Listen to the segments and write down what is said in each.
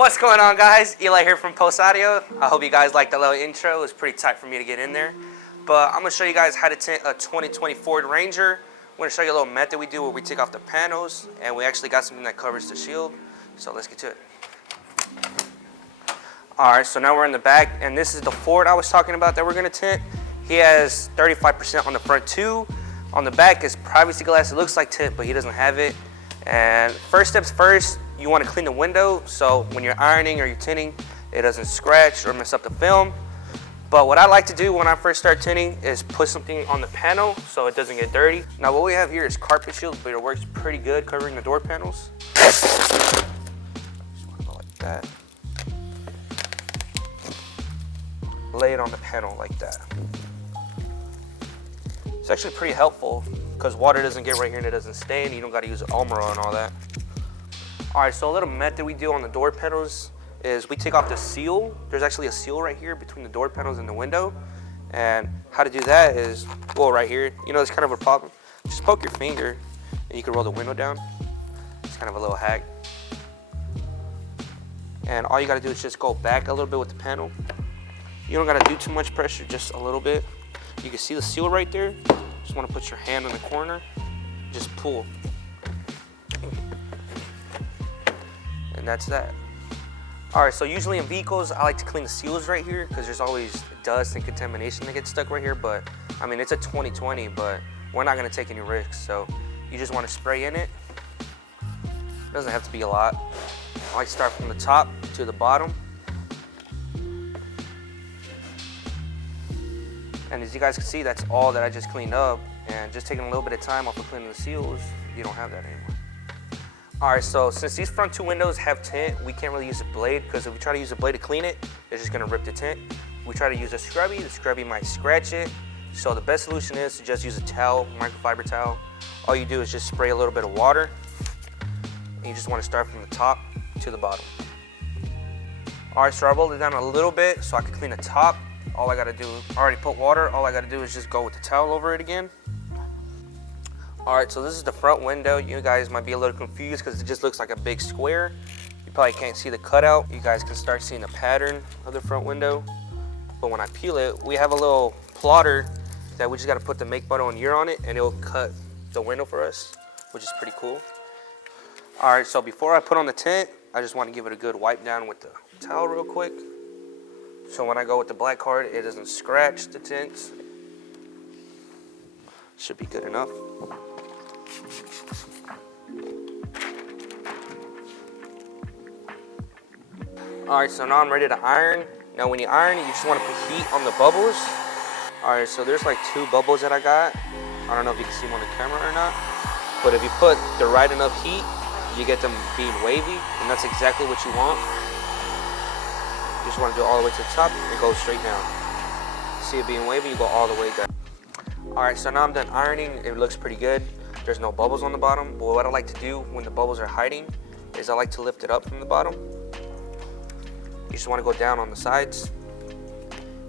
What's going on, guys? Eli here from Post Audio. I hope you guys liked the little intro. It was pretty tight for me to get in there. But I'm going to show you guys how to tint a 2020 Ford Ranger. I'm going to show you a little method we do where we take off the panels and we actually got something that covers the shield. So let's get to it. Alright, so now we're in the back, and this is the Ford I was talking about that we're going to tint. He has 35% on the front too. On the back is privacy glass. It looks like tint, but he doesn't have it. And first steps first, you want to clean the window so when you're ironing or you're tinting, it doesn't scratch or mess up the film. But what I like to do when I first start tinting is put something on the panel so it doesn't get dirty. Now what we have here is carpet shield, but it works pretty good covering the door panels. Just want to go like that. Lay it on the panel like that. It's actually pretty helpful because water doesn't get right here and it doesn't stain. You don't got to use Almira and all that. All right, so a little method we do on the door panels is we take off the seal. There's actually a seal right here between the door panels and the window. And how to do that is, well, right here, you know, it's kind of a problem. Just poke your finger and you can roll the window down. It's kind of a little hack. And all you got to do is just go back a little bit with the panel. You don't got to do too much pressure, just a little bit. You can see the seal right there. Just want to put your hand in the corner, just pull. And that's that. All right, so usually in vehicles, I like to clean the seals right here because there's always dust and contamination that gets stuck right here. But I mean, it's a 2020, but we're not gonna take any risks. So you just want to spray in it. It doesn't have to be a lot. I like to start from the top to the bottom. And as you guys can see, that's all that I just cleaned up. And just taking a little bit of time off of cleaning the seals, you don't have that anymore. All right, so since these front two windows have tint, we can't really use a blade because if we try to use a blade to clean it, it's just gonna rip the tint. If we try to use a scrubby, the scrubby might scratch it. So the best solution is to just use a towel, microfiber towel. All you do is just spray a little bit of water. And you just wanna start from the top to the bottom. All right, so I rolled it down a little bit so I can clean the top. All I gotta do, I already put water, all I gotta do is just go with the towel over it again. All right, so this is the front window. You guys might be a little confused because it just looks like a big square. You probably can't see the cutout. You guys can start seeing the pattern of the front window. But when I peel it, we have a little plotter that we just gotta put the make button on year on it and it'll cut the window for us, which is pretty cool. All right, so before I put on the tint, I just wanna give it a good wipe down with the towel real quick. So when I go with the black card, it doesn't scratch the tints. Should be good enough. All right, so now I'm ready to iron. Now when you iron, you just want to put heat on the bubbles. All right, so there's like 2 bubbles that I got. I don't know if you can see them on the camera or not, but if you put the right enough heat, you get them being wavy, and that's exactly what you want. You just want to do it all the way to the top and go straight down. See it being wavy, you go all the way down. All right, so now I'm done ironing. It looks pretty good. There's no bubbles on the bottom, but what I like to do when the bubbles are hiding is I like to lift it up from the bottom. You just want to go down on the sides.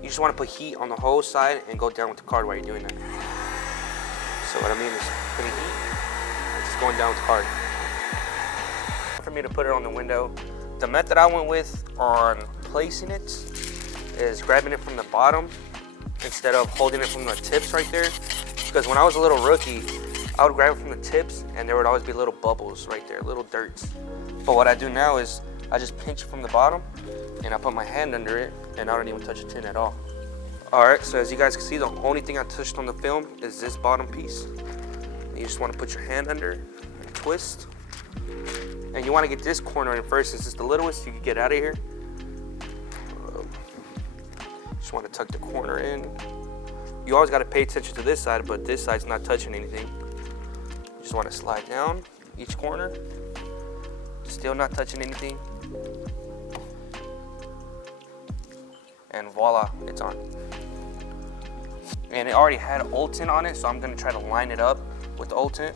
You just want to put heat on the whole side and go down with the card while you're doing that. So what I mean is putting heat and just going down with the card. For me to put it on the window, the method I went with on placing it is grabbing it from the bottom instead of holding it from the tips right there. Because when I was a little rookie, I would grab it from the tips and there would always be little bubbles right there, little dirts. But what I do now is I just pinch it from the bottom and I put my hand under it and I don't even touch the tint at all. All right, so as you guys can see, the only thing I touched on the film is this bottom piece. And you just want to put your hand under and twist. And you want to get this corner in first since it's the littlest, you can get out of here. Just want to tuck the corner in. You always got to pay attention to this side, but this side's not touching anything. You just want to slide down each corner. Still not touching anything. And voila, it's on. And it already had old tint on it, so I'm gonna try to line it up with the old tint.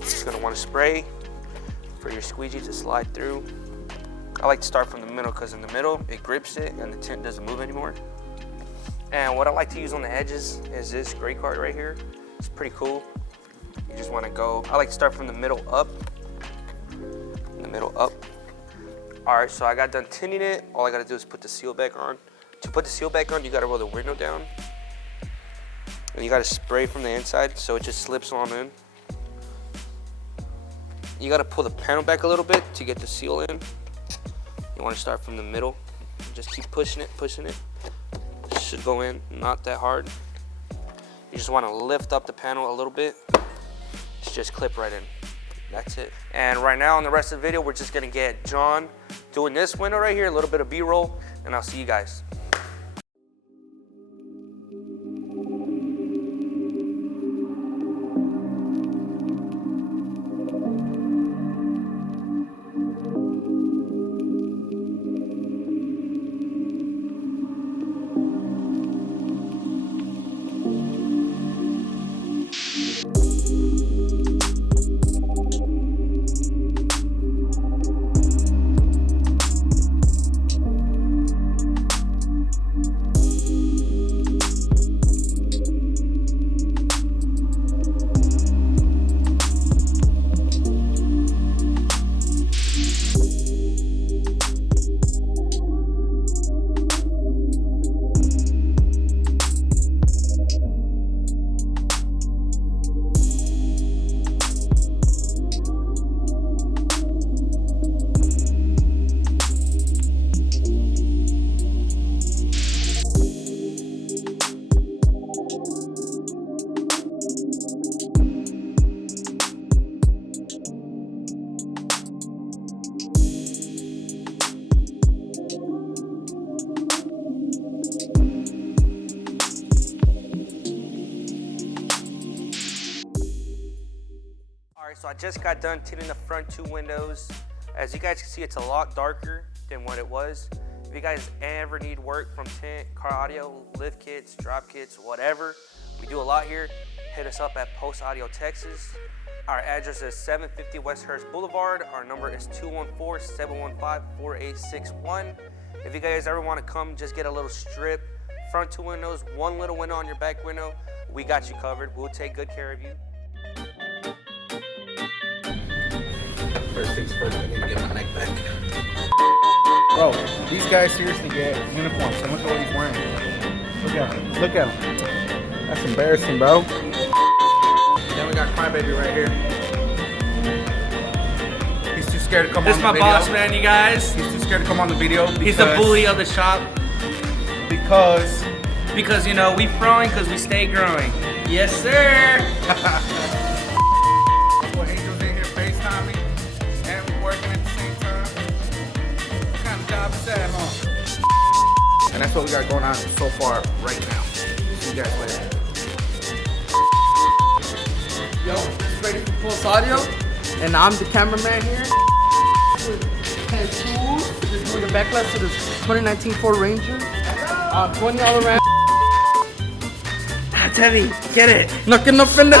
Just gonna want to spray for your squeegee to slide through. I like to start from the middle because in the middle, it grips it and the tint doesn't move anymore. And what I like to use on the edges is this gray card right here. It's pretty cool. You just want to go, I like to start from the middle up. All right, so I got done tinting it. All I gotta do is put the seal back on. To put the seal back on, you gotta roll the window down. And you gotta spray from the inside so it just slips on in. You gotta pull the panel back a little bit to get the seal in. You wanna start from the middle. Just keep pushing it, pushing it. It should go in, not that hard. You just wanna lift up the panel a little bit. It's just clip right in. That's it. And right now in the rest of the video, we're just gonna get John doing this window right here, a little bit of B-roll, and I'll see you guys. So I just got done tinting the front 2 windows. As you guys can see, it's a lot darker than what it was. If you guys ever need work from tint, car audio, lift kits, drop kits, whatever, we do a lot here. Hit us up at Post Audio Texas. Our address is 750 West Hurst Boulevard. Our number is 214-715-4861. If you guys ever want to come, just get a little strip, front 2 windows, 1 little window on your back window, we got you covered. We'll take good care of you. First things first, I need to get my neck back. Bro, these guys seriously get uniforms, and look at what he's wearing. Look at him. Look at him. That's embarrassing, bro. Then we got Crybaby right here. He's too scared to come on the video. This is my boss man, you guys. He's too scared to come on the video. He's the bully of the shop. Because, you know, we throwing because we stay growing. Yes, sir. Well, Angel's in here FaceTiming, and we're working at the same time. What kind of job is that, huh? And that's what we got going on so far right now. See you guys later. Yo, ready for Pulse Audio? And I'm the cameraman here. Just doing the backlash to this 2019 Ford Ranger. 20 all around. Teddy, get it. Knocking up in the